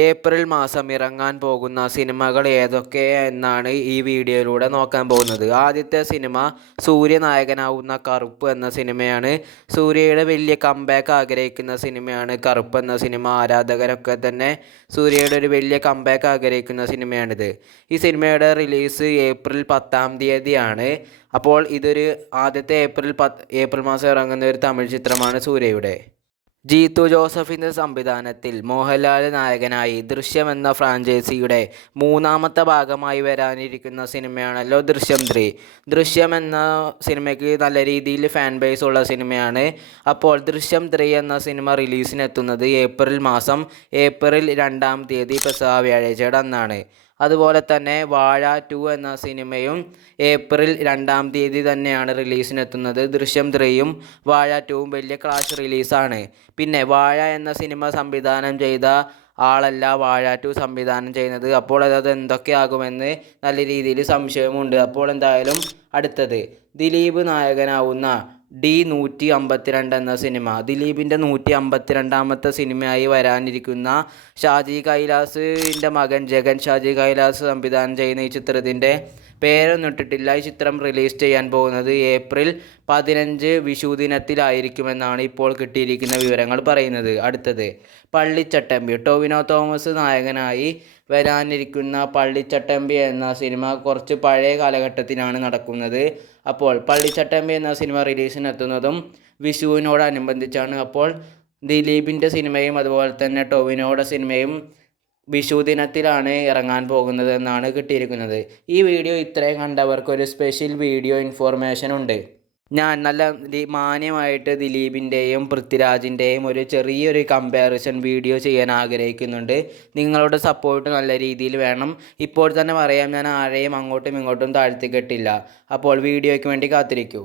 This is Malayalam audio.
ഏപ്രിൽ മാസം ഇറങ്ങാൻ പോകുന്ന സിനിമകൾ ഏതൊക്കെ എന്നാണ് ഈ വീഡിയോയിലൂടെ നോക്കാൻ പോകുന്നത്. ആദ്യത്തെ സിനിമ സൂര്യ നായകനാവുന്ന കറുപ്പ് എന്ന സിനിമയാണ്. സൂര്യയുടെ വലിയ കംബാക്ക് ആഗ്രഹിക്കുന്ന സിനിമയാണ് കറുപ്പ് എന്ന സിനിമ. ആരാധകരൊക്കെ തന്നെ സൂര്യയുടെ ഒരു വലിയ കംബാക്ക് ആഗ്രഹിക്കുന്ന സിനിമയാണിത്. ഈ സിനിമയുടെ റിലീസ് ഏപ്രിൽ 10-ാം തീയതിയാണ്. അപ്പോൾ ഇതൊരു ആദ്യത്തെ ഏപ്രിൽ മാസം ഇറങ്ങുന്ന ഒരു തമിഴ് ചിത്രമാണ് സൂര്യയുടെ. ജീത്തു ജോസഫിൻ്റെ സംവിധാനത്തിൽ മോഹൻലാൽ നായകനായി ദൃശ്യം എന്ന ഫ്രാഞ്ചൈസിയുടെ 3ാമത്തെ ഭാഗമായി വരാനിരിക്കുന്ന സിനിമയാണല്ലോ ദൃശ്യം 3. ദൃശ്യം എന്ന സിനിമയ്ക്ക് നല്ല രീതിയിൽ ഫാൻ ബേസ് ഉള്ള സിനിമയാണ്. അപ്പോൾ ദൃശ്യം 3 എന്ന സിനിമ റിലീസിനെത്തുന്നത് ഏപ്രിൽ 2-ാം തീയതി പെസഹ വ്യാഴാഴ്ചയുടെ അന്നാണ്. അതുപോലെ തന്നെ വാഴ 2 എന്ന സിനിമയും ഏപ്രിൽ 2-ാം തീയതി തന്നെയാണ് റിലീസിനെത്തുന്നത്. ദൃശ്യം 3യും വാഴ 2വും വലിയ ക്ലാഷ് റിലീസാണ്. പിന്നെ വാഴ എന്ന സിനിമ സംവിധാനം ചെയ്ത ആളല്ല വാഴ 2 സംവിധാനം ചെയ്യുന്നത്. അപ്പോൾ അത് എന്തൊക്കെയാകുമെന്ന് നല്ല രീതിയിൽ സംശയമുണ്ട്. അപ്പോൾ എന്തായാലും അടുത്തത് ദിലീപ് നായകനാവുന്ന D152 എന്ന സിനിമ. ദിലീപിൻ്റെ 152ാമത്തെ സിനിമയായി വരാനിരിക്കുന്ന ഷാജി കൈലാസിൻ്റെ മകൻ ജഗൻ ഷാജി കൈലാസ് സംവിധാനം ചെയ്യുന്ന ഈ ചിത്രത്തിൻ്റെ പേരൊന്നും ഇട്ടിട്ടില്ല. ഈ ചിത്രം റിലീസ് ചെയ്യാൻ പോകുന്നത് ഏപ്രിൽ 15 വിഷു ദിനത്തിലായിരിക്കുമെന്നാണ് ഇപ്പോൾ കിട്ടിയിരിക്കുന്ന വിവരങ്ങൾ പറയുന്നത്. അടുത്തത് പള്ളിച്ചട്ടമ്പി. ടൊവിനോ തോമസ് നായകനായി വരാനിരിക്കുന്ന പള്ളിച്ചട്ടമ്പി എന്ന സിനിമ കുറച്ച് പഴയ കാലഘട്ടത്തിലാണ് നടക്കുന്നത്. അപ്പോൾ പള്ളിച്ചട്ടമ്പി എന്ന സിനിമ റിലീസിനെത്തുന്നതും വിഷുവിനോടനുബന്ധിച്ചാണ്. അപ്പോൾ ദിലീപിൻ്റെ സിനിമയും അതുപോലെ തന്നെ ടൊവിനോയുടെ സിനിമയും വിഷു ദിനത്തിലാണ് ഇറങ്ങാൻ പോകുന്നത് എന്നാണ് കിട്ടിയിരിക്കുന്നത്. ഈ വീഡിയോ ഇത്രയും കണ്ടവർക്കൊരു സ്പെഷ്യൽ വീഡിയോ ഇൻഫോർമേഷൻ ഉണ്ട്. ഞാൻ നല്ല മാന്യമായിട്ട് ദിലീപിൻ്റെയും പൃഥ്വിരാജിൻ്റെയും ഒരു ചെറിയൊരു കമ്പാരിസൺ വീഡിയോ ചെയ്യാൻ ആഗ്രഹിക്കുന്നുണ്ട്. നിങ്ങളുടെ സപ്പോർട്ട് നല്ല രീതിയിൽ വേണം. ഇപ്പോൾ തന്നെ പറയാം, ഞാൻ ആരെയും അങ്ങോട്ടും ഇങ്ങോട്ടും താഴ്ത്തിക്കെട്ടില്ല. അപ്പോൾ വീഡിയോയ്ക്ക് വേണ്ടി കാത്തിരിക്കൂ.